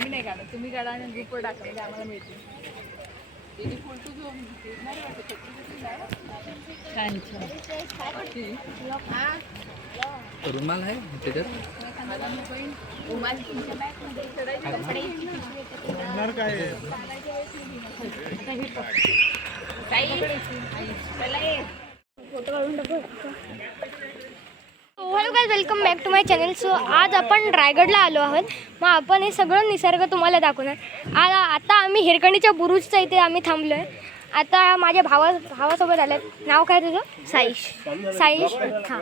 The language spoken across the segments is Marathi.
आम्ही नाही काढत, तुम्ही काढा आणि ग्रुपवर टाका म्हणजे आम्हाला मिळते. रुमाल आहे त्याच्यात hello guys, welcome back to my channel. So आज आपण रायगडला आलो आहोत. मग आपण हे सगळं निसर्ग तुम्हाला दाखवणार. आता आम्ही हिरकणीच्या बुरुजच्या इथे आम्ही थांबलो आहे. आता माझ्या भावासोबत आले. नाव काय तुझं? साईश. हां,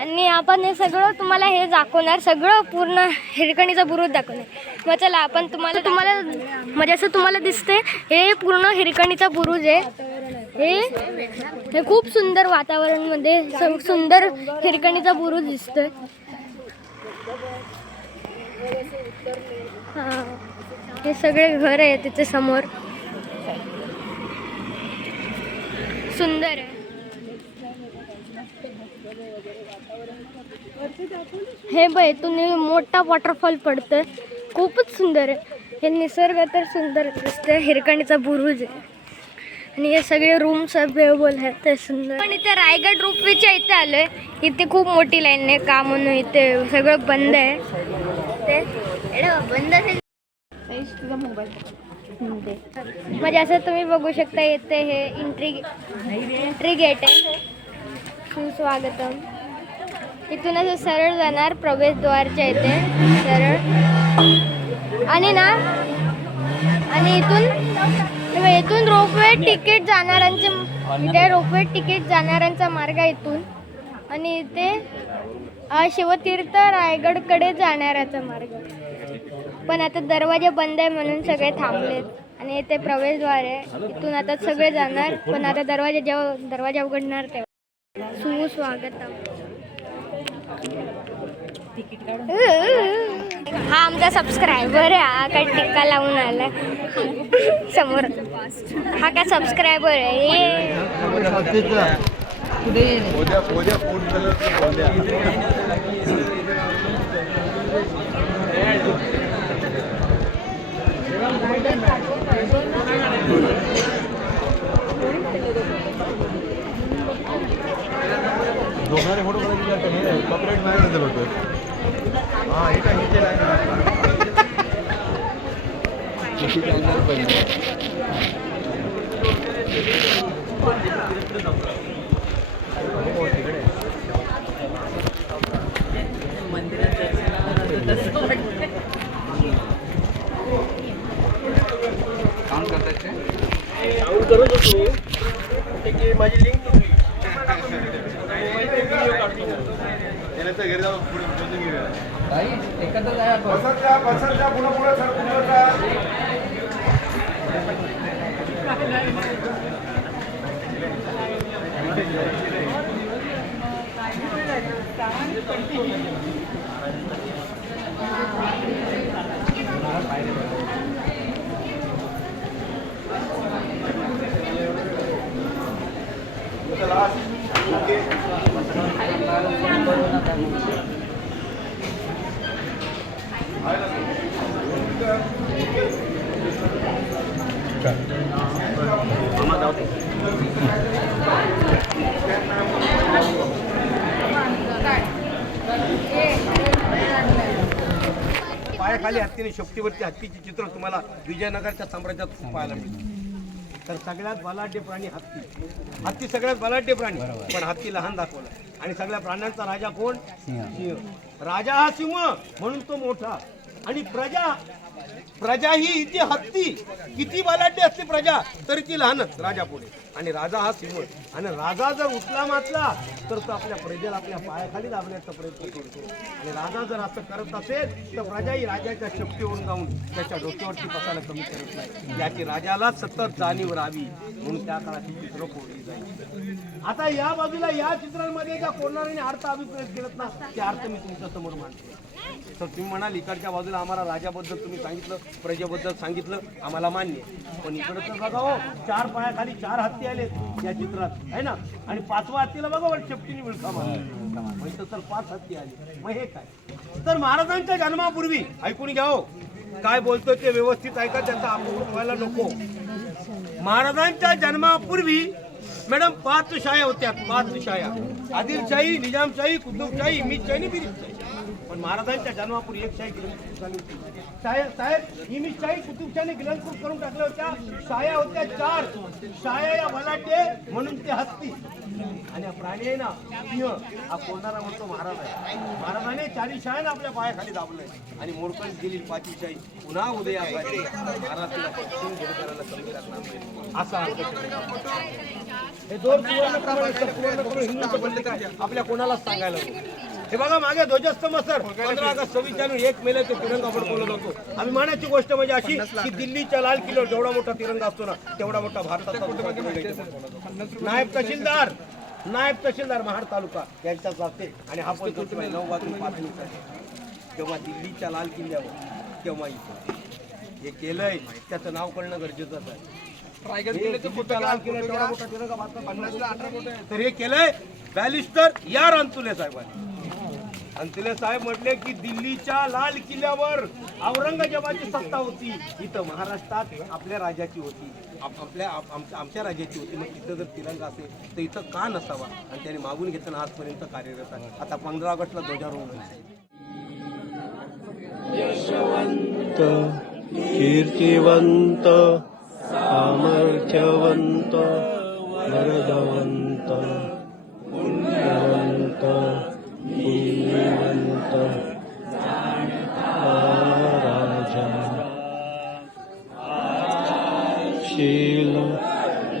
आणि आपण हे सगळं तुम्हाला हे दाखवणार, सगळं पूर्ण हिरकणीचा बुरुज दाखवणार. मग चला आपण तुम्हाला म्हणजे असं तुम्हाला दिसते हे पूर्ण हिरकणीचा बुरुज आहे. हे खूप सुंदर वातावरणमध्ये सुंदर हिरकणीचा बुरुज दिसतोय. हां, हे सगळे घर आहे तिथे समोर, सुंदर आहे. हे बघ, इथून मोठा वॉटरफॉल पडतोय, खूपच सुंदर आहे. हे निसर्ग तर सुंदर दिसतंय. हिरकणीचा बुरुज आहे आणि हे सगळे रूम्स अवेलेबल आहेत, ते सुंदर. पण इथे रायगड रोपवेच्या इथे आलोय. इथे खूप मोठी लाईन आहे का म्हणून इथे सगळं बंद आहे. ते बंद असेल तुझा मोबाईल म्हणजे असं तुम्ही बघू शकता. इथे हे एंट्री गेट आहे. सुस्वागतम. इथून असं सरळ जाणार प्रवेशद्वारच्या इथे सरळ, आणि इथून रोपवे तिकीट जाणाऱ्यांचा मार्ग आहे इथून. आणि इथे शिवतीर्थ रायगडकडे जाणाऱ्याचा मार्ग. पण आता दरवाजे बंद आहे म्हणून सगळे थांबलेत. आणि इथे प्रवेशद्वार आहे, इथून आता सगळे जाणार. पण आता दरवाजा उघडणार तेव्हा. सुस्वागतम. हा आमचा सबस्क्रायबर आहे. हा काय टिक्का लावून आला समोर. हा काय सबस्क्रायबर आहे. दोघांना फोटो करायची कॉपरेट नाही दिलं होतं. हां, हे काय काम करतात करत होतो की माझी लिंक तुटली. घरी जाऊ पुढे बसून घेऊया. बसत पुढे पुढे सर पायाखाली हत्तीने शेपटीवरती हत्तीची चित्र तुम्हाला विजयनगरच्या साम्राज्यात पाहायला मिळतं. तर सगळ्यात बलाढ्य प्राणी हत्ती सगळ्यात बलाढ्य प्राणी. पण हत्ती लहान दाखवला. आणि सगळ्या प्राण्यांचा राजा कोण? सिंह. राजा हा सिंह म्हणून तो मोठा. आणि प्रजा ही इथे हत्ती किती बलाढ्य असते प्रजा तरी ती लहानच राजा पुढे. आणि राजा हा सिंह. आणि राजा जर उठला मातला तर तो आपल्या प्रजेला आपल्या पायाखाली दाबण्याचा प्रयत्न करतो. आणि राजा जर असं करत असेल तर प्रजाही राजाच्या शेपटीवरून जाऊन त्याच्या डोक्यावरती बसायला कमी करत नाही. याची राजाला सतत जाणीव राहावी म्हणून त्या काळात ही चित्र कोरली जाईल. आता या बाजूला या चित्रांमध्ये ज्या कोणाने अर्थ अभिप्रेत केलं ना ते अर्थ मी तुमच्या समोर मांडतो. तर तुम्ही म्हणाल इकडच्या बाजूला आम्हाला राजाबद्दल तुम्ही सांगितलं, प्रजेबद्दल सांगितलं, आम्हाला मान्य. पण इकडं तर बघा हो, 4 पायाखाली 4 हत्ती आले या चित्रात आहे ना. आणि 5व्या हत्तीला बघा शेपटीने विळखा मारला. म्हणजे तर 5 हत्ती आले. मग हे काय? तर महाराजांच्या जन्मापूर्वी ऐकून घ्या हो, काय बोलतोय ते व्यवस्थित ऐका, त्याचा अपमान व्हायला नको. महाराजांच्या जन्मापूर्वी मॅडम 5 शाया होत्या, 5 शाया. आदिलशाही, निजामशाही, कुतुबशाही, इमिदशाही, बिरीदशाही. पण महाराजांच्या जन्मापूर्वी एक शाही गिलंकृत झाली होती. साहेब इमिदशाही, कुतुबशाही गिलंकृत करून टाकल्या होत्या. शाया होत्या 4. शाया या बलाढ्य म्हणून ते हत्ती, आणि हा प्राणी आहे ना सिंह, हा कोंडारा म्हणतो महाराज आहे. महाराजाने 4 शाळेनं आपल्या पायाखाली दाबलंय आणि मोडकळीत गेली 5 शाही पुन्हा उदया महाराज तिला सिंह घेऊन करायला कमी करणार नाही, असा अर्थ. हे 2 सुवर्ण हिंदूचं बंद काय आपल्या कोणालाच सांगायला नको. हे बघा मागे ध्वजस्तंभ सर 15 ऑगस्ट 26 जानेवारी 1 मेला ते तिरंगा फडकवला जातो. अभिमानाची गोष्ट म्हणजे अशी की दिल्लीच्या लाल किल्ल्यावर जेवढा मोठा तिरंगा असतो ना तेवढा मोठा भारताचा नायब तहसीलदार महाड तालुका यांच्या जाते. आणि हा पण 9 वाजून 5 मिनिटांचा तेव्हा दिल्लीच्या लाल किल्ल्यावर तेव्हा इथं हे केलंय त्याचं नाव कळणं गरजेचंच आहे. तर हे केलंय बॅलिस्टर या अंतुले साहेबांनी. अंतुले साहेब म्हटले की दिल्लीच्या लाल किल्ल्यावर औरंगजेबाची सत्ता होती, इथं महाराष्ट्रात आपल्या राजाची होती, आमच्या राजाची होती. मग तिथं जर तिरंगा असेल तर इथं का नसावा, आणि त्याने मागून घेताना आजपर्यंत कार्यरत आहे. आता 15 ऑगस्टला ध्वजारोहण. यशवंत कीर्तिवंत सामर्थ्यवंत वरदवंत पुण्यवंत पुण्यवंत राजा शील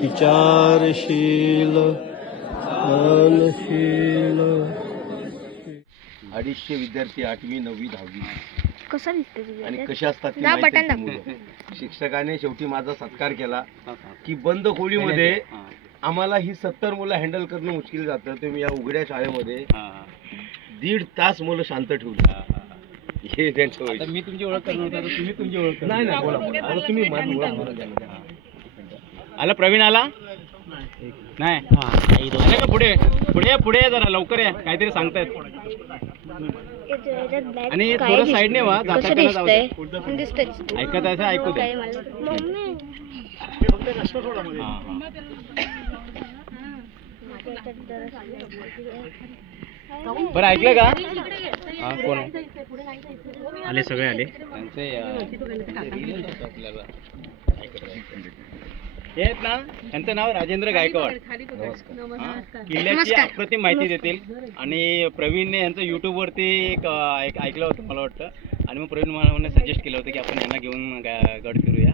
विचारशील मनशील. 250 विद्यार्थी 8वी 9वी 10वी कसं दिसते आणि कशा असतात ती माहिती आहे मुलं. शिक्षकाने शेवटी माझा सत्कार केला की बंद खोलीमध्ये आम्हाला ही 70 मुलं हँडल करणं मुश्किल जातं. तुम्ही या उघड्या शाळेमध्ये 1.5 तास मुलं शांत ठेवली. हे त्यांचं मी तुमची ओळख करणार होतो, तुम्ही तुमची ओळख करा. नाही बोला आता तुम्ही माझी ओळख करून द्या. आला प्रवीण आला नाही आले का? पुढे पुढे पुढे या जरा लवकर या, काहीतरी सांगतायत. आणि थोडं साईडने वा, जाता जाऊ द्या. ऐकत आहे ऐकू द्या. बरं ऐकलं का? हा कोण आले? सगळे आले. हे आहेत ना, त्यांचं नाव राजेंद्र गायकवाड. किल्ल्याची अप्रतिम माहिती देतील. आणि प्रवीणने यांचं युट्यूबवरती एक ऐकलं होतं मला वाटतं, आणि मग प्रवीण मला सजेस्ट केलं होतं की आपण यांना घेऊन गड फिरूया.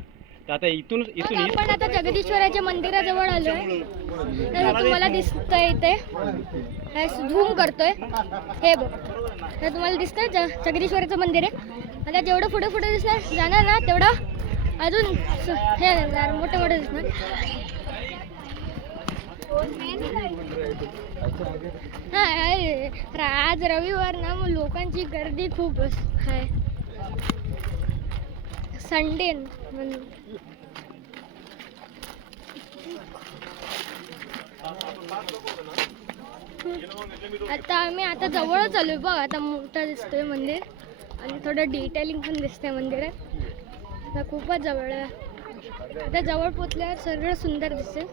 तर आता इथून आपण आता जगदीश्वराच्या मंदिराजवळ आलोय. तुम्हाला दिसतंय इथे झूम करतोय, हे बघ तुम्हाला दिसतंय जगदीश्वराचं मंदिर आहे. आता जेवढं पुढे पुढे दिसणार जाणार ना तेवढं अजून हे मोठे मोठे दिसणार. हा आज रविवार ना, मग लोकांची गर्दी खूप आहे, संडे म्हणून. आता आम्ही जवळच आलोय बघ. आता मोठं दिसतोय मंदिर आणि थोडं डिटेलिंग पण दिसतंय मंदिरात. आता खूपच जवळ आहे. आता जवळ पोचल्यावर सगळं सुंदर दिसेल.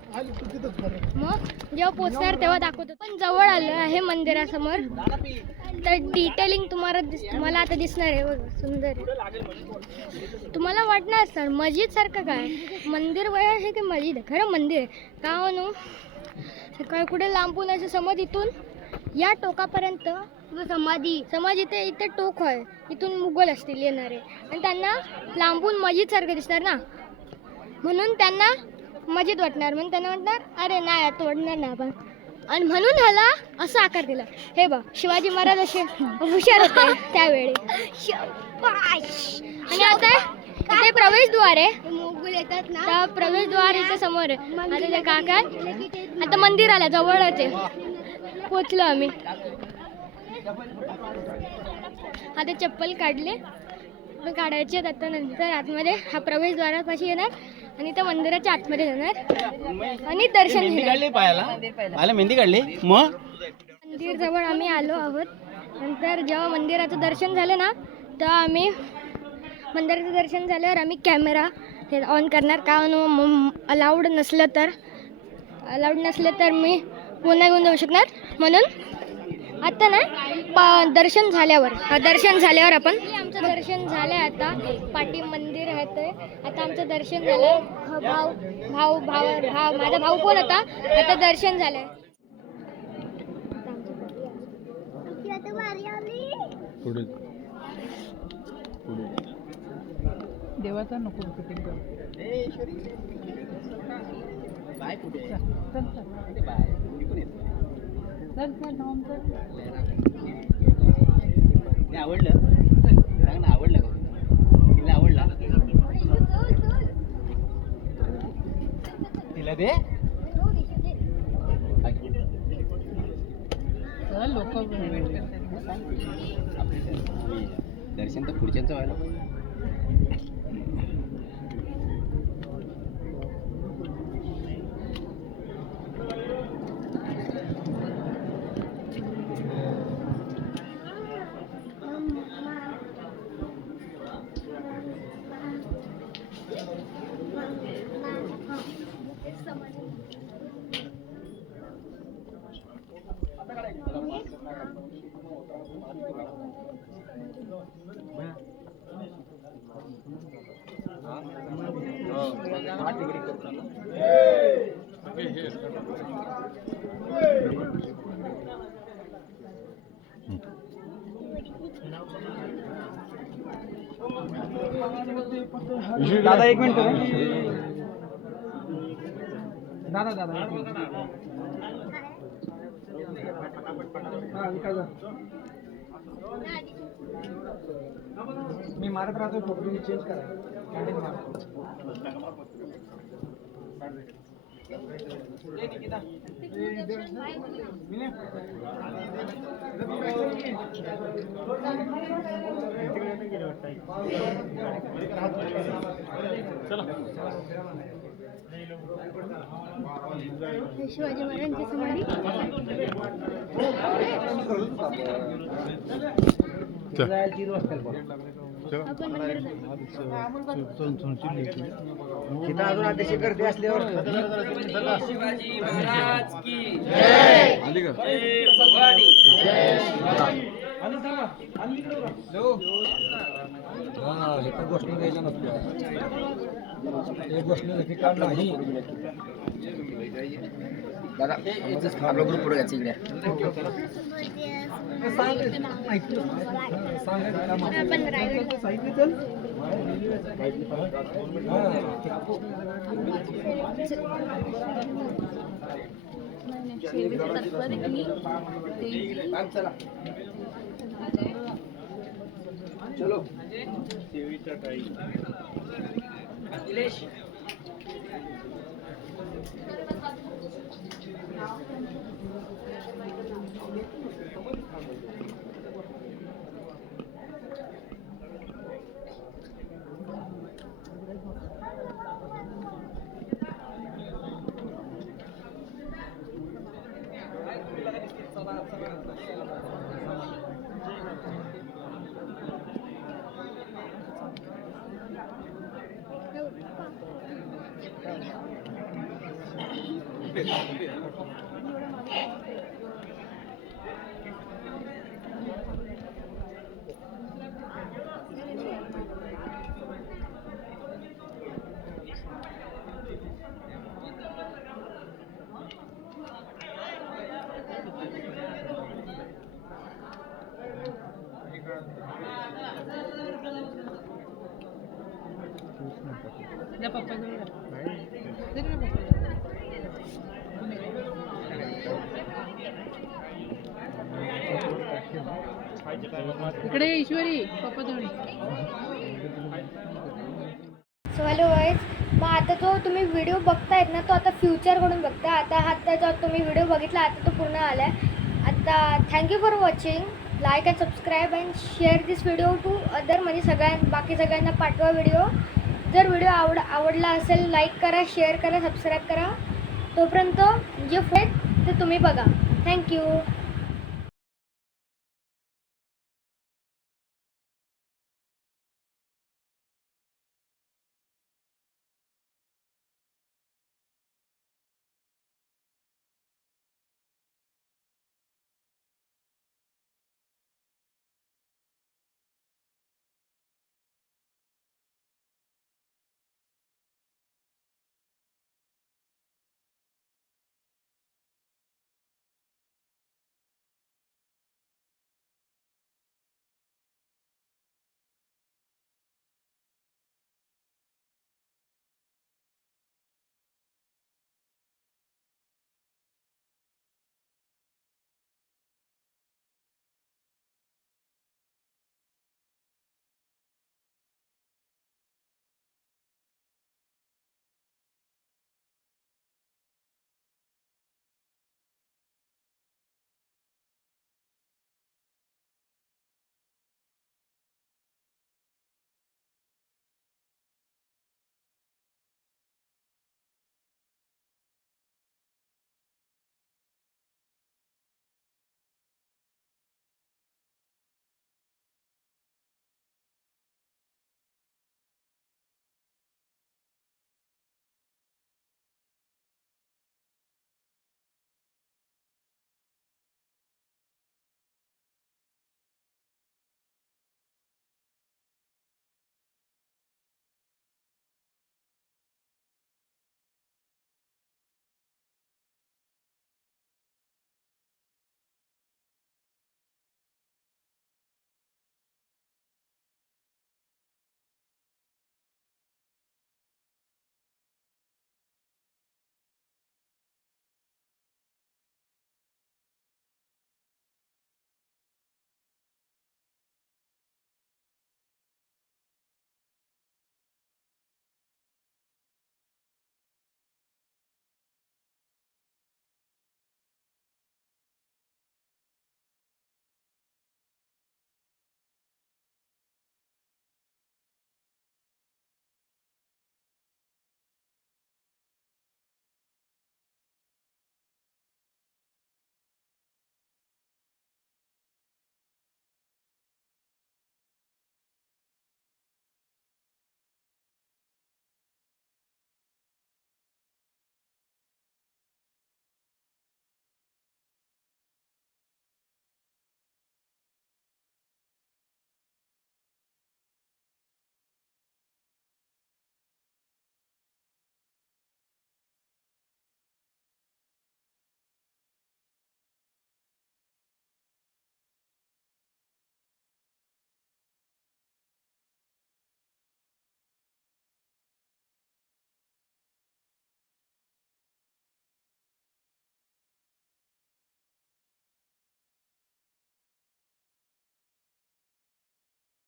मग जेव्हा पोचणार तेव्हा दाखवतो. पण जवळ आलो आहे मंदिरासमोर, तर डिटेलिंग तुम्हाला आता दिसणार आहे बघ. सुंदर आहे. तुम्हाला वाटणार सर मस्जिद सारखं काय मंदिर वय आहे की मस्जिद आहे? खरं मंदिर आहे का म्हणू. काय कुठे लांबून असं समज इथून या टोकापर्यंत समाधी इथे टोक आहे. इथून मुघल असतील येणारे, आणि त्यांना लांबून मस्जिद सारखं दिसणार ना, म्हणून त्यांना मस्जिद वाटणार. म्हणून त्यांना वाटणार अरे नाही आता वाटणार ना आपण, आणि म्हणून ह्याला असा आकार दिला. हे बघ शिवाजी महाराज असे हुशार होते त्यावेळी. आणि आता इथे प्रवेशद्वार आहे, मुघल येतात ना, प्रवेशद्वार इथे समोर आहे. आता ते काका आता मंदिर आलं जवळच आहे, पोचलो आम्ही. आता चप्पल काढले, पण काढायचे आता नंतर आतमध्ये. हा प्रवेशद्वारापाशी येणार आणि त्या मंदिराच्या आतमध्ये जाणार आणि दर्शन घेणार. पायाला मेहंदी काढली. मग मंदिर जवळ आम्ही आलो आहोत. नंतर जेव्हा मंदिराचं दर्शन झालं ना तेव्हा आम्ही मंदिराचं दर्शन झाल्यावर आम्ही कॅमेरा हे ऑन करणार, कारण अलाउड नसलं तर मी पुन्हा घेऊन जाऊ शकणार. म्हणून आता ना दर्शन झाल्यावर आपण आमचं दर्शन झालं आहे. आता पाठी मंदिर आहे ते आता आमचं दर्शन झालं. भाऊ माझा भाऊ कोण होता, आता दर्शन झालंय. देवाचा नको शूटिंग कर. आवडलं सांग ना, आवडलं का तिला? आवडला तिला दे. लोक दर्शन तर पुढच्यांचं व्हायला. दादा एक मिनिट दादा मी मारत राहतो फोटो, तुम्ही चेंज करा. शिवाजी महाराजांची समाधी. आपण मंदिर अजून अध्यक्ष गर्दी असल्यावर शिवाजी महाराज की जय. गोष्टी द्यायच्या नसत्या, एक गोष्ट ठिकाण नाही. दादा आपला ग्रुप पुढे घ्यायचा इकडे. आपण रायगड चलो इकडे ईश्वरी पप्पा जवळ. सो हॅलो गाईज, मग आता जो तुम्ही व्हिडिओ बघतायत ना तो आता फ्युचरकडून बघता. आता जो तुम्ही व्हिडिओ बघितला आता तो पूर्ण आला आहे. आता thank you for watching. Like and subscribe and share this video to other, म्हणजे बाकी सगळ्यांना पाठवा व्हिडिओ. जर व्हिडिओ आवडला असेल लाईक करा, शेअर करा, सबस्क्राईब करा. तोपर्यंत जे फ्रेंड ते तुम्ही बघा. थँक्यू.